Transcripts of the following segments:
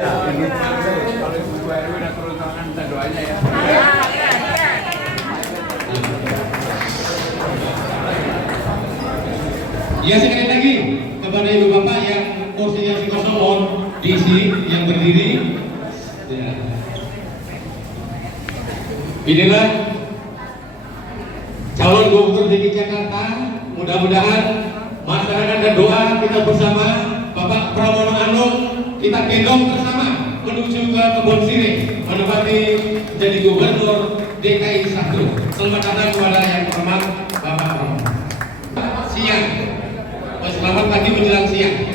Kalau Ibu RW dan turun tangan minta doanya ya. Ya, sekali lagi kepada ibu bapak yang kursinya si kosong mohon diisi, yang berdiri. Ya. Inilah calon gubernur DKI Jakarta. Mudah-mudahan masyarakat dan doa kita bersama Bapak Pramono Anung kita gendong bersama menuju ke Kebon Sirih menempati menjadi gubernur DKI 1. Selamat datang kepada yang terhormat Bapak Pramono. Siang. Selamat pagi menjelang siang.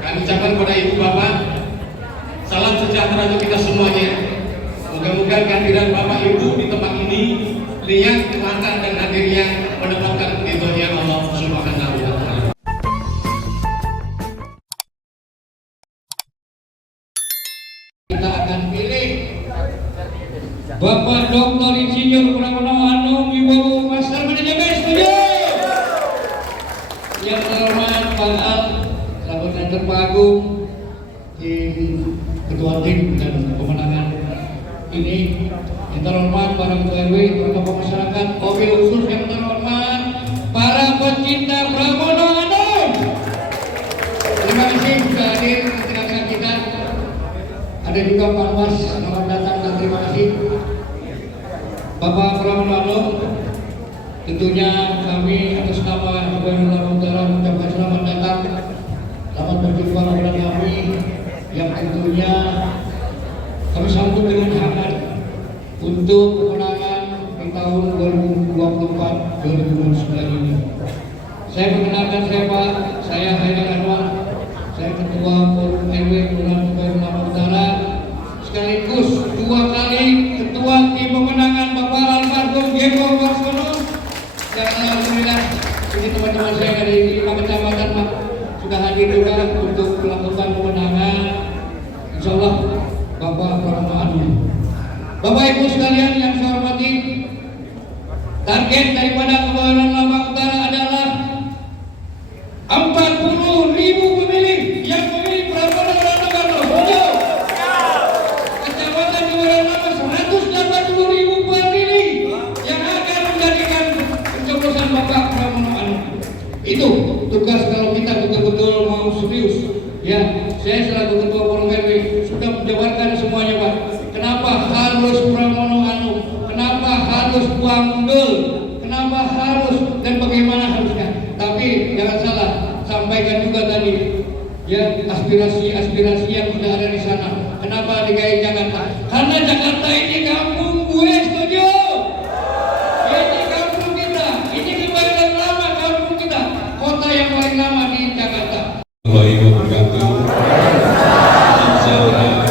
Kami ucapkan kepada ibu bapak salam sejahtera untuk kita semuanya. Moga-moga kehadiran bapak ibu di tempat ini lihat mata dan hadirnya mendapatkan ridhonya Allah Subhanahu wa Ta'ala. Kita akan pilih Bapak Dr. Insinyur Pramono Anung Wibowo Pasar Manajemen. Setuju? Yang terhormat Pak Al, selaku Sekjen Pak Agung, Ketua Tim dan Pemenangan ini, yang terhormat para Ketua RW, para tokoh masyarakat, mobil khusus yang terhormat, para pecinta Pramono Anung. Terima kasih sudah hadir di tengah-tengah kita. Ada juga Pak Mas, selamat datang dan terima kasih. Bapak Pramono Anung, tentunya kami atas nama Gubernur Utara mengucapkan selamat datang, selamat berjumpa kepada kami yang tentunya kami sambut dengan hangat untuk kemenangan di tahun 2024-2029 ini. Saya perkenalkan saya Haidar Anwar, saya Ketua Forum RW Kelurahan Gubernur Utara, sekaligus 2 kali Ketua Tim Pemenangan Bapak Almarhum Gego Warsono. Dan alhamdulillah ini teman-teman saya dari 5 kecamatan sudah hadir juga untuk melakukan kemenangan. Insya Allah Bapak Pramono Anung. Bapak Ibu sekalian yang saya hormati, target daripada Gubernur Lombok Utara adalah 40.000 pemilih yang memilih Pramono Anung. Kecamatan Gubernur Lombok 180.000 pemilih yang akan menjadikan pencoblosan Bapak Pramono Anung. Itu tugas kalau kita betul-betul mau serius. Ya, saya selaku Ketua Forum RW sudah menjabarkan semuanya, Pak. Kenapa harus Pramono Anung? Kenapa harus Buangdul? Kenapa harus dan bagaimana harusnya? Tapi jangan salah, sampaikan juga tadi ya aspirasi-aspirasi yang sudah ada di sana. Kenapa DKI Jakarta? Karena Jakarta ini kampung gue, setuju? Ini kampung kita, ini kebaikan lama kampung kita, kota yang paling lama di Jakarta.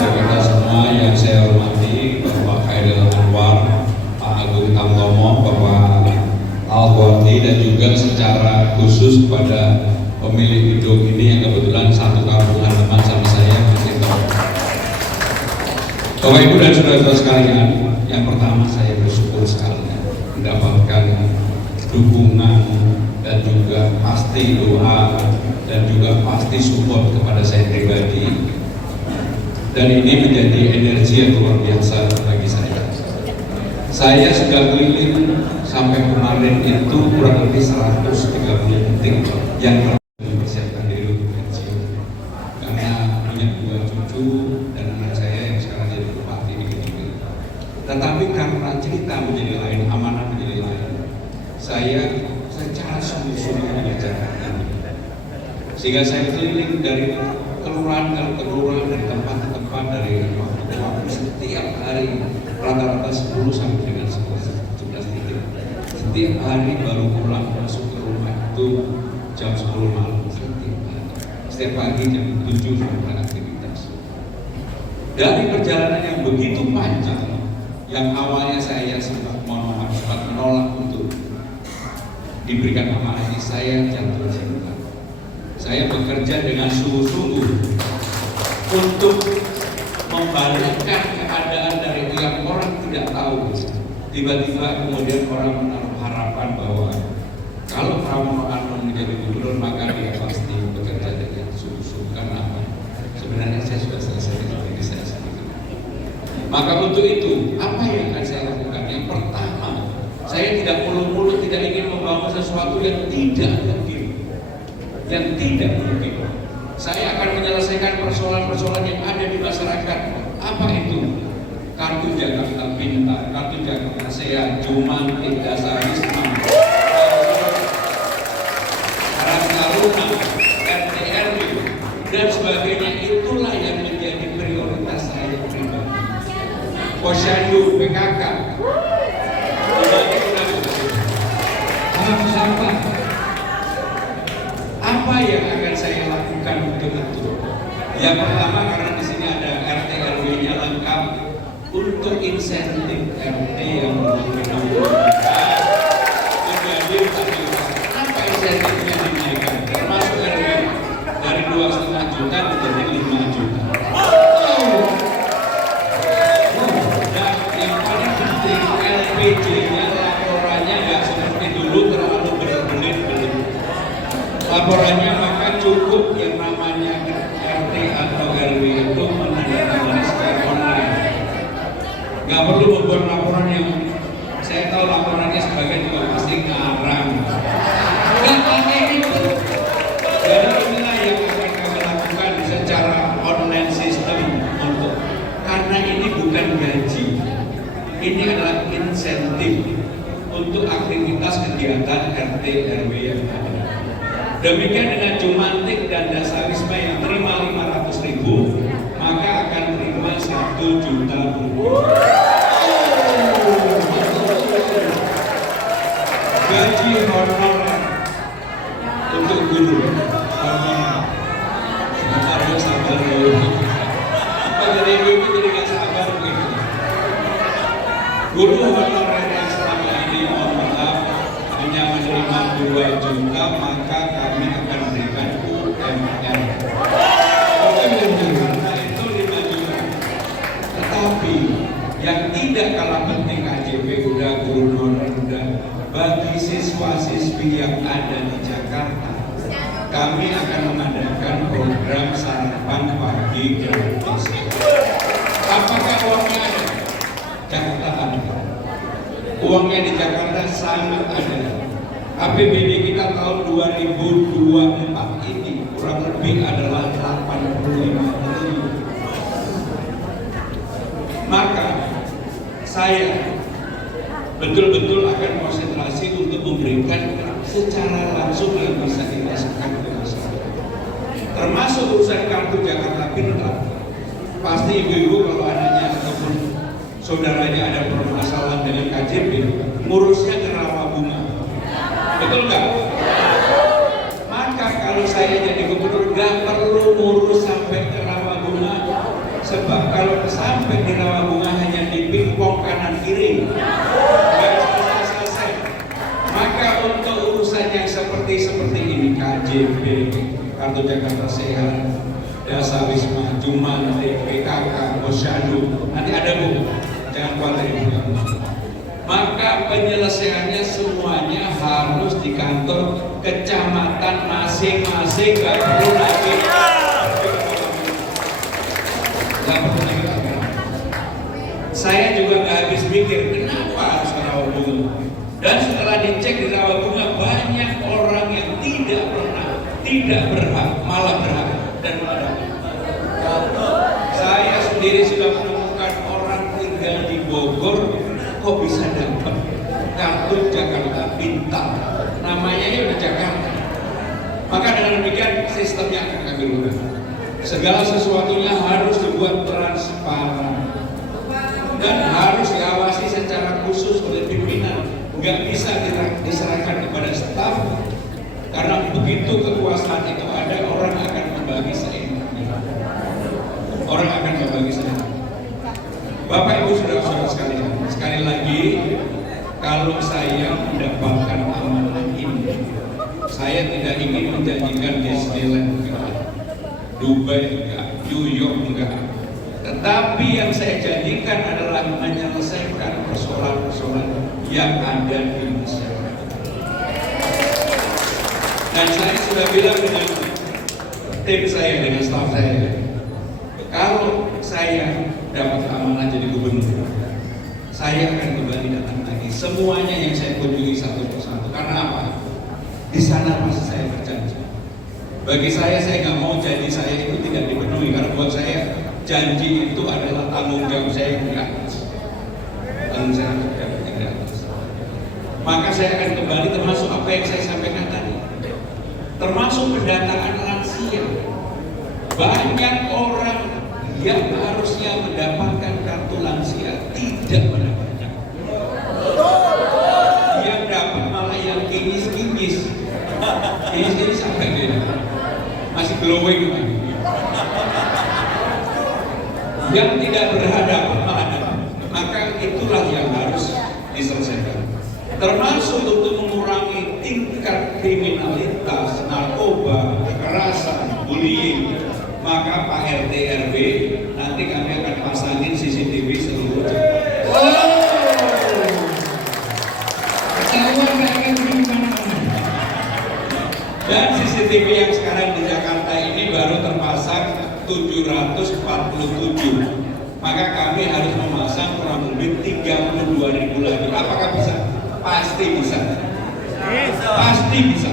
Kita semua yang saya hormati, Bapak Haidar Anwar, Pak Agung Tamtomo, Bapak Al-Khawati, dan juga secara khusus kepada pemilik gedung ini yang kebetulan satu kampung halaman sama saya. Bapak Ibu dan saudara-saudara sekalian, yang pertama saya bersyukur sekali mendapatkan dukungan dan juga pasti doa dan juga pasti support kepada saya pribadi, dan ini menjadi energi yang luar biasa bagi saya. Saya sudah keliling sampai kemarin itu kurang lebih 130 titik yang mempersiapkan diri untuk pensiun, karena punya 2 cucu dan anak saya yang sekarang jadi bupati di Kediri. Tetapi karena cerita menjadi lain, amanah menjadi lain, saya secara sungguh-sungguh mengerjakan ini, sehingga saya keliling dari kelurahan ke kelurahan, dari tempat ke tempat, dari waktu ke waktu, setiap hari rata-rata 10 sampai dengan 17 titik. Setiap hari baru pulang masuk ke rumah itu jam 10 malam. Setiap pagi jam 7 sampai aktivitas. Dari perjalanan yang begitu panjang, yang awalnya saya sempat menolak untuk diberikan amanah ini, saya jatuh cinta. Saya bekerja dengan sungguh-sungguh untuk membalikkan keadaan dari yang orang tidak tahu. Tiba-tiba kemudian orang menaruh harapan bahwa kalau Pramono Anung menjadi gubernur maka dia pasti bekerja dengan sungguh-sungguh. Karena sebenarnya saya sudah selesai dengan Maka untuk itu, apa yang akan saya lakukan? Yang pertama, saya tidak mulu-mulu tidak ingin membangun sesuatu yang tidak mungkin. Yang tidak mungkin. Saya akan menyelesaikan persoalan-persoalan yang ada di masyarakat. Apa itu? Kartu Jakarta Pintar, Kartu Jakarta Sehat, Jumantik, Dasar Wisma, Taruna, RT/RW, dan sebagainya. Itulah yang menjadi prioritas saya pribadi. Posyandu, PKK, apa yang akan saya lakukan untuk itu? Yang pertama, karena di sini ada RT/RW-nya lengkap, untuk insentif RT yang menjadi apa insentifnya dinaikkan? Termasuk RW dari 2,5 juta menjadi 5 juta. Dan yang paling penting, LPJ-nya laporannya nggak seperti dulu terlalu berbelit-belit. Laporannya maka cukup yang namanya RT atau RW itu menandatangani secara online. Nggak perlu membuat laporan yang saya tahu laporannya sebagian juga pasti ngarang. Nggak pakai itu. Jadi inilah yang akan kami lakukan secara online system untuk, karena ini bukan gaji, ini adalah insentif untuk aktivitas kegiatan RT RW yang ada. Demikian dengan Jumantik dan Dasar Wisma yang terima 500.000, maka akan terima 1 juta rupiah. Gaji honorer untuk guru. Sebentar ya, sabar dulu. Apa jadi ibu jadi nggak sabar begitu? Guru honorer yang selama ini mohon maaf hanya menerima 2 juta, maka kami akan berikan UMR. Karena itu 5 juta. Tetapi yang tidak kalah penting, KJP udah, guru honorer udah, bagi siswa-siswi yang ada di Jakarta, kami akan mengadakan program sarapan pagi gratis. Apakah uangnya ada? Jakarta ada. Uangnya di Jakarta sangat ada. APBD kita tahun 2024 ini kurang lebih adalah 85 triliun. Maka saya betul-betul akan konsentrasi untuk memberikan secara langsung yang bisa dirasakan oleh masyarakat. Termasuk urusan kartu Jakarta Pintar. Pasti ibu-ibu kalau anaknya ataupun saudaranya ada permasalahan dengan KJP, ngurusnya ke Rawabunga. Betul nggak? Maka kalau saya jadi gubernur nggak perlu ngurus sampai ke Rawabunga. Sebab kalau sampai di Rawabunga hanya dipingpong kanan kiri. Maka untuk urusan yang seperti ini, KJP, Kartu Jakarta Sehat, Dasar Wisma, Jumantik, PKK, Posyandu, nanti ada Bu, jangan khawatir. Maka penyelesaiannya semuanya harus di kantor kecamatan masing-masing, gak perlu lagi. Saya juga nggak habis mikir kenapa harus ke Rawabunga. Dan setelah dicek di Rawabunga, banyak orang yang tidak pernah, tidak berhak, malah berhak dan malah. Saya sendiri sudah menemukan orang tinggal di Bogor kok bisa dapat kartu Jakarta Pintar. Namanya ya udah Jakarta. Maka dengan demikian sistemnya akan kami rubah. Segala sesuatunya harus dibuat transparan dan harus diawasi secara khusus oleh pimpinan. Nggak bisa diserahkan kepada staf, karena begitu kekuasaan itu ada, orang akan membagi seenaknya. Orang akan membagi seenaknya. Bapak Ibu saudara-saudara sekalian, sekali lagi, kalau saya mendapatkan amanah ini, saya tidak ingin menjanjikan Disneyland enggak, Dubai enggak, New York enggak. Tetapi yang saya janjikan adalah menyelesaikan persoalan-persoalan yang ada di masyarakat. Dan saya sudah bilang dengan tim saya, dengan staf saya, kalau saya dapat amanah jadi gubernur saya akan kembali datang lagi. Semuanya yang saya kunjungi satu persatu. Karena apa? Di sana masih saya berjanji. Bagi saya nggak mau janji saya itu tidak dipenuhi. Karena buat saya janji itu adalah tanggung jawab saya yang di atas. Tanggung jawab yang di atas. Maka saya akan kembali termasuk apa yang saya sampaikan tadi. Termasuk pendataan lansia. Banyak orang yang harusnya mendapatkan kartu lansia tidak mendapatkan. Yang dapat malah yang kinis-kinis. Kinis-kinis sampai dia masih glowing. Yang tidak berhadapan malah dapat. Maka itulah yang harus diselesaikan. Termasuk untuk mengurangi tingkat kriminalitas, narkoba, kekerasan, bullying. Maka Pak RT RW nanti kami akan pasangin CCTV seluruh Jakarta. Dan CCTV yang sekarang di Jakarta ini baru terpasang 747. Maka kami harus memasang kurang lebih 32.000 lagi. Apakah bisa? Pasti bisa. Pasti bisa.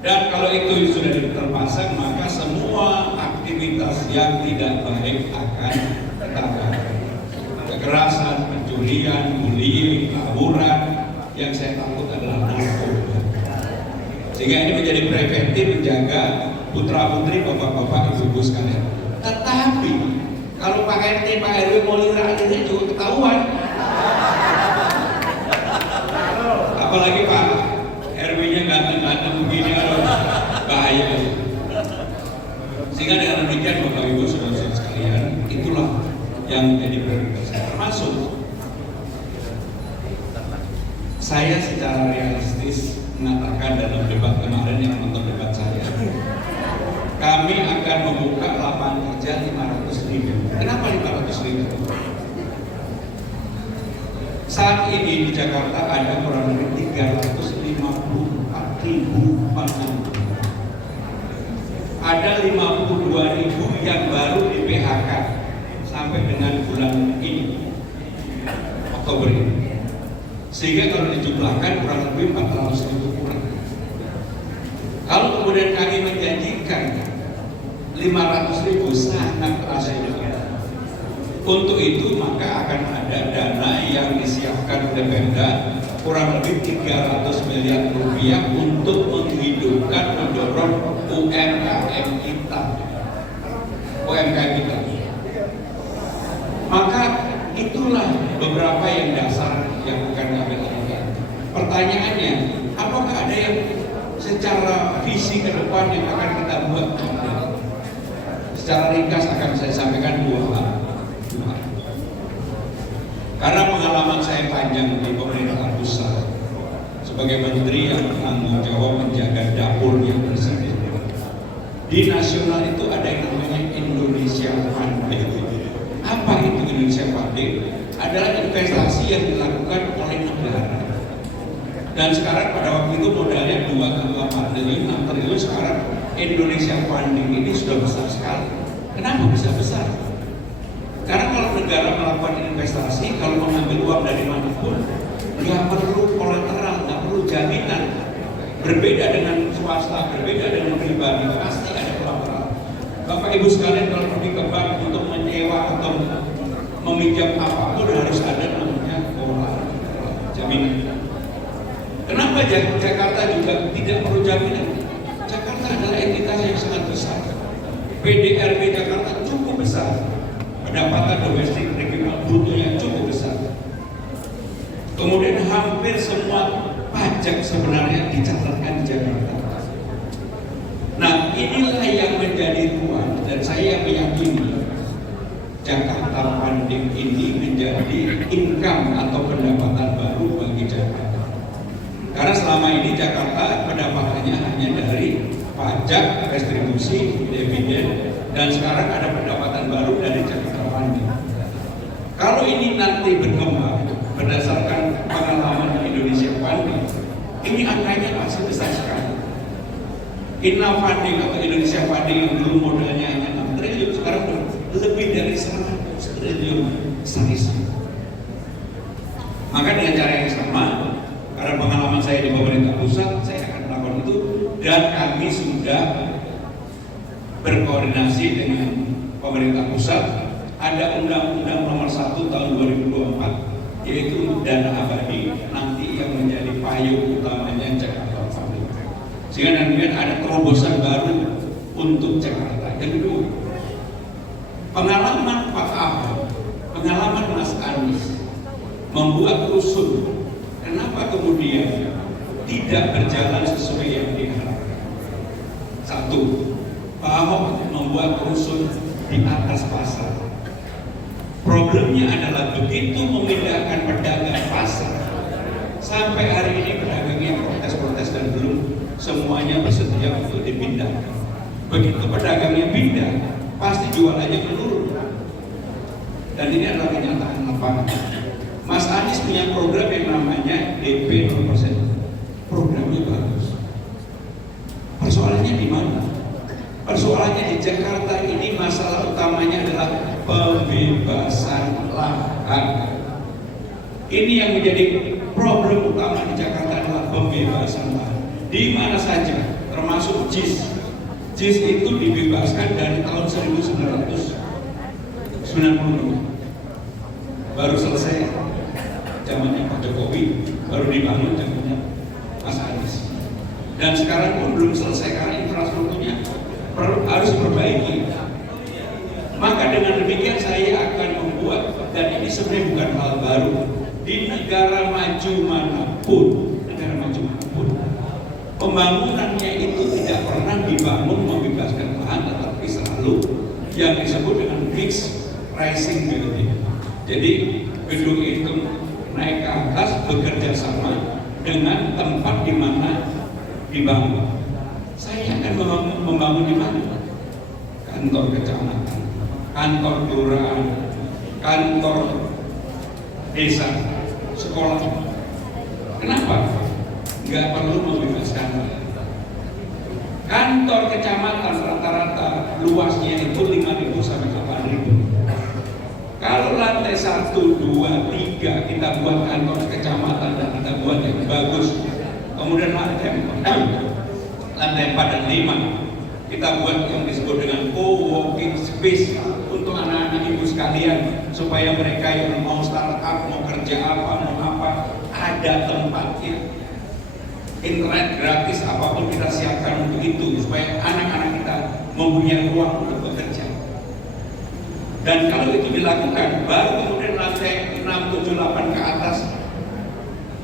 Dan kalau itu sudah terpasang, maka semua aktivitas yang tidak baik akan tertangkap. Kekerasan, pencurian, bullying, tawuran, yang saya takut adalah narkoba. Sehingga ini menjadi preventif menjaga putra-putri, bapak-bapak, ibu-ibu sekalian. Tetapi kalau Pak RT, Pak RW mau lihat ini juga ketahuan. Apalagi Pak RW-nya ganteng-ganteng begini, bahaya. Sehingga dengan demikian Bapak Ibu saudara-saudara sekalian, itulah yang menjadi prioritas. Termasuk saya secara realistis mengatakan dalam debat kemarin yang nonton debat saya, kami akan membuka lapangan kerja 500.000. Kenapa 500.000? Saat ini di Jakarta ada kurang lebih 354.000 pengangguran. Ada 52.000 yang baru di PHK sampai dengan bulan ini, Oktober ini. Sehingga kalau dijumlahkan kurang lebih 400.000 kurang. Kalau kemudian kami menjanjikan 500.000 sangat terasa juga. Untuk itu maka akan ada dana yang disiapkan oleh Pemda kurang lebih 300 miliar rupiah untuk menghidupkan, mendorong UMKM kita. Maka itulah beberapa yang dasar yang akan kami lakukan. Pertanyaannya, apakah ada yang secara visi ke depan yang akan kita buat? Secara ringkas akan saya sampaikan dua hal. Karena pengalaman saya panjang di pemerintah pusat sebagai menteri yang bertanggung jawab menjaga dapurnya presiden. Di nasional itu ada yang namanya Indonesia Funding. Apa itu Indonesia Funding? Adalah investasi yang dilakukan oleh negara. Dan sekarang pada waktu itu modalnya 2,4 triliun, 6 triliun. Sekarang Indonesia Funding ini sudah besar sekali. Kenapa bisa besar? Karena kalau negara melakukan investasi, kalau mengambil uang dari manapun, nggak perlu kolateral, nggak perlu jaminan. Berbeda dengan swasta, berbeda dengan pribadi, pasti ada kolateral. Bapak Ibu sekalian kalau pergi ke bank untuk menyewa atau meminjam apapun harus ada namanya kolateral, jaminan. Kenapa Jakarta juga tidak perlu jaminan? Jakarta adalah entitas yang sangat besar. PDRB Jakarta cukup besar. Pendapatan domestik regional brutonya cukup besar. Kemudian hampir semua pajak sebenarnya dicatatkan di Jakarta. Nah, inilah yang menjadi ruang dan saya meyakini Jakarta Funding ini menjadi income atau pendapatan baru bagi Jakarta. Karena selama ini Jakarta pendapatannya hanya dari pajak, restribusi, dividen, dan sekarang ada pendapatan baru dari Jakarta Funding. Kalau ini nanti berkembang berdasarkan pengalaman Indonesia Funding, ini angkanya masih besar sekali. Inna Funding atau Indonesia Funding yang dulu modalnya hanya 6 triliun, sekarang lebih dari 100 triliun selisih. Maka dengan cara yang sama, karena pengalaman saya di pemerintah pusat, saya akan melakukan itu, dan kami sudah berkoordinasi dengan pemerintah pusat. Ada Undang-Undang Nomor 1 Tahun 2024, yaitu dana abadi, nanti yang menjadi payung utamanya Jakarta Public. Sehingga nanti ada terobosan baru untuk Jakarta. Yang kedua, pengalaman Pak Ahok, pengalaman Mas Anies membuat rusun. Kenapa kemudian tidak berjalan sesuai yang diharapkan? Satu, Pak Ahok membuat rusun di atas pasar. Problemnya adalah begitu memindahkan pedagang pasar, sampai hari ini pedagangnya protes-protes dan belum semuanya bersedia untuk dipindahkan. Begitu pedagangnya pindah, pasti jualannya menurun. Dan ini adalah kenyataan lapangan. Mas Anies punya program yang namanya DP 0%. Programnya bagus. Persoalannya di mana? Persoalannya di Jakarta ini masalah utamanya adalah pembebasan lahan. Ini yang menjadi problem utama di Jakarta adalah pembebasan lahan. Di mana saja, termasuk JIS. JIS itu dibebaskan dari tahun 1995. Baru selesai zamannya Pak Jokowi, baru dibangun zamannya Mas Anies. Dan sekarang pun belum selesai karena infrastrukturnya harus diperbaiki. Maka dengan demikian saya akan membuat, dan ini sebenarnya bukan hal baru di negara maju manapun, pembangunannya itu tidak pernah dibangun membebaskan lahan, tetapi selalu yang disebut dengan fixed pricing building. Jadi gedung itu naik ke atas bekerja sama dengan tempat di mana dibangun. Saya akan membangun di mana? Kantor kecamatan, kantor kelurahan, kantor desa, sekolah. Kenapa? Nggak perlu membebaskan. Kantor kecamatan rata-rata luasnya itu 5.000 sampai 8.000. Kalau lantai 1, 2, 3 kita buat kantor kecamatan dan kita buat yang bagus, kemudian lantai 4 dan 5 kita buat yang disebut dengan co-working space untuk anak-anak ibu sekalian, supaya mereka yang mau startup, mau kerja apa, mau apa, ada tempatnya. Internet gratis, apapun kita siapkan untuk itu, supaya anak-anak kita mempunyai ruang untuk bekerja. Dan kalau itu dilakukan, baru kemudian lantai 6, 7, 8 ke atas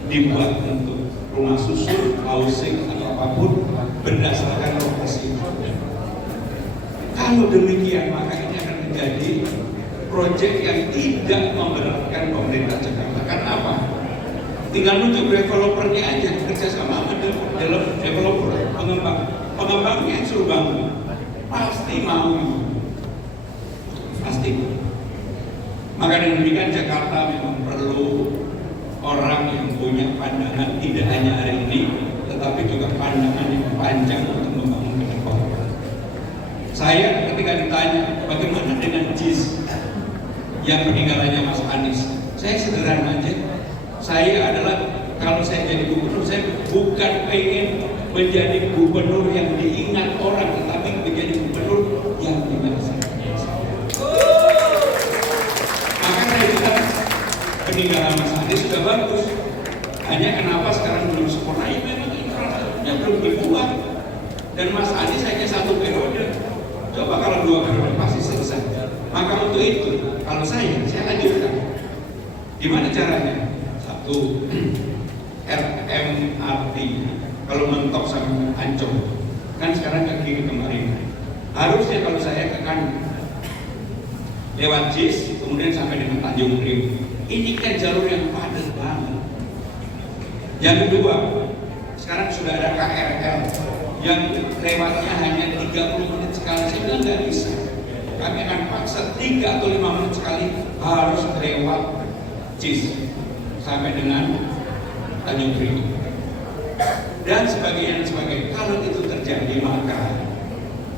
dibuat untuk rumah susun, housing atau apapun berdasarkan lokasi. Kalau demikian, maka ini akan menjadi proyek yang tidak memberatkan pemerintah Jakarta. Karena apa? Tinggal nunjuk developernya aja, kerja sama dengan developer, pengembangnya suruh bangun, pasti mau. Pasti. Maka dengan demikian Jakarta memang perlu orang yang punya pandangan tidak hanya hari ini, tetapi juga pandangan yang panjang untuk membangun ke depan. Saya ketika ditanya bagaimana dengan JIS yang peninggalannya Mas Anies, saya sederhana aja. Saya adalah, kalau saya jadi gubernur, saya bukan pengen menjadi gubernur yang diingat orang, tetapi menjadi gubernur yang dimenangkan. Maka saya bilang peninggalan Mas Anies sudah bagus. Hanya kenapa sekarang belum sempurna? Ya memang infrastrukturnya belum dibuat. Dan Mas Anies hanya 1 periode. Coba kalau 2 periode pasti selesai. Maka untuk itu, kalau saya lanjutkan. Gimana caranya? 1, RMRT. Kalau mentok sampai Ancol, kan sekarang ke kiri kemarin. Harusnya kalau saya ke kanan, lewat JIS, kemudian sampai dengan Tanjung Priok. Ini kan jalur yang padat banget. Yang kedua, sekarang sudah ada KRL yang lewatnya hanya 30 menit sekali. Saya bilang nggak bisa. Kami akan paksa 3 atau 5 menit sekali harus lewat JIS sampai dengan Tanjung Priok dan sebagainya. Kalau itu terjadi, maka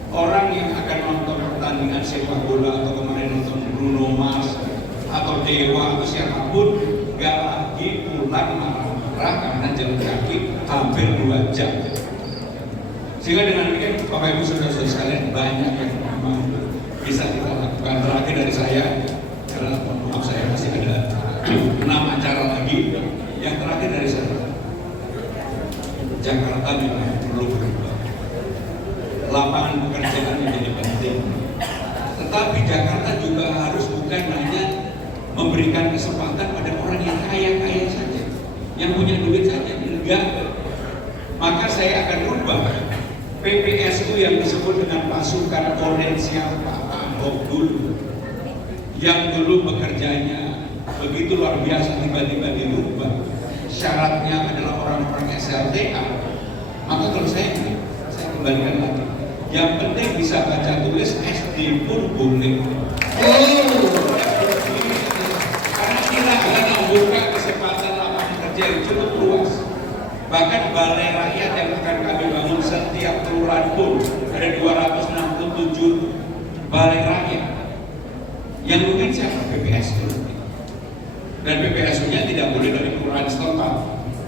orang yang akan nonton pertandingan sepak bola atau kemarin nonton Bruno Mars atau Dewa atau siapapun gak lagi pulang marah-marah karena jalan kaki hampir 2 jam. Sehingga dengan demikian Bapak Ibu Saudara-saudara sekalian banyak yang memang bisa kita lakukan. Terakhir dari saya, karena maaf saya masih ada 6 acara lagi. Yang terakhir dari saya, Jakarta memang perlu berubah. Lapangan pekerjaan menjadi penting. Tetapi Jakarta juga harus bukan hanya memberikan kesempatan pada orang yang kaya-kaya saja, yang punya duit saja. Enggak. Maka saya akan rubah PPSU yang disebut dengan pasukan potensial Pak Ahok dulu, yang dulu bekerjanya begitu luar biasa, tiba-tiba dirubah. Syaratnya adalah orang-orang SLTA. Maka kalau saya kembalikan lagi, yang penting bisa baca tulis, SD pun boleh. Karena kita akan membuka kesempatan lapangan kerja yang cukup luas. Bahkan balai rakyat yang akan kami bangun setiap kelurahan pun ada 267 balai rakyat yang mungkin siapa PPSU. Dan PPSU-nya tidak boleh dari kelurahan setempat.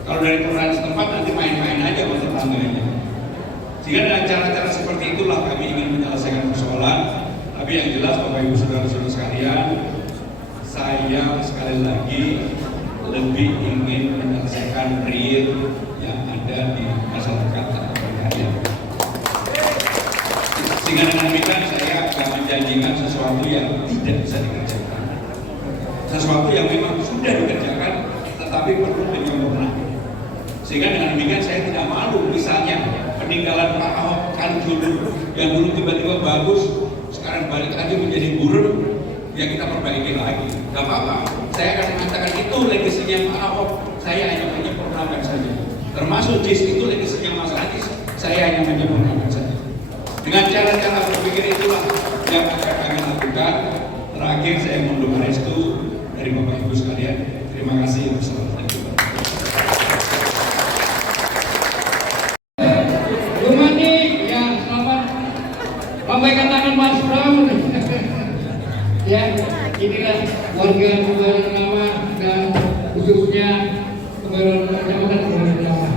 Kalau dari kelurahan setempat nanti main-main aja sama tetangganya. Sehingga dengan cara-cara seperti itulah kami ingin menyelesaikan persoalan. Tapi yang jelas Bapak Ibu Saudara-saudara sekalian, saya sekali lagi lebih ingin menyelesaikan real yang ada di masyarakat rakyat. Sehingga dengan demikian saya akan menjanjikan sesuatu yang tidak bisa dikerjakan, sesuatu yang memang sudah dikerjakan tetapi perlu penyempurnaan. Sehingga dengan demikian saya tidak malu, misalnya peninggalan Pak Ahok kan dulu yang dulu tiba-tiba bagus sekarang balik lagi menjadi buruk, ya kita perbaiki lagi. Gak apa-apa, saya akan mengatakan itu legasinya Pak Ahok, saya hanya menyempurnakan saja. Termasuk JIS itu legasinya Mas Anies, saya hanya menyempurnakan saja. Dengan cara-cara berpikir itulah yang akan kami lakukan. Terakhir saya mohon restu dari Bapak Ibu sekalian. Terima kasih. Wassalamualaikum. Sampai katakan Mas Bram. Ya, inilah warga Kebayoran Lama dan khususnya Kebayoran Kecamatan Kebayoran Lama.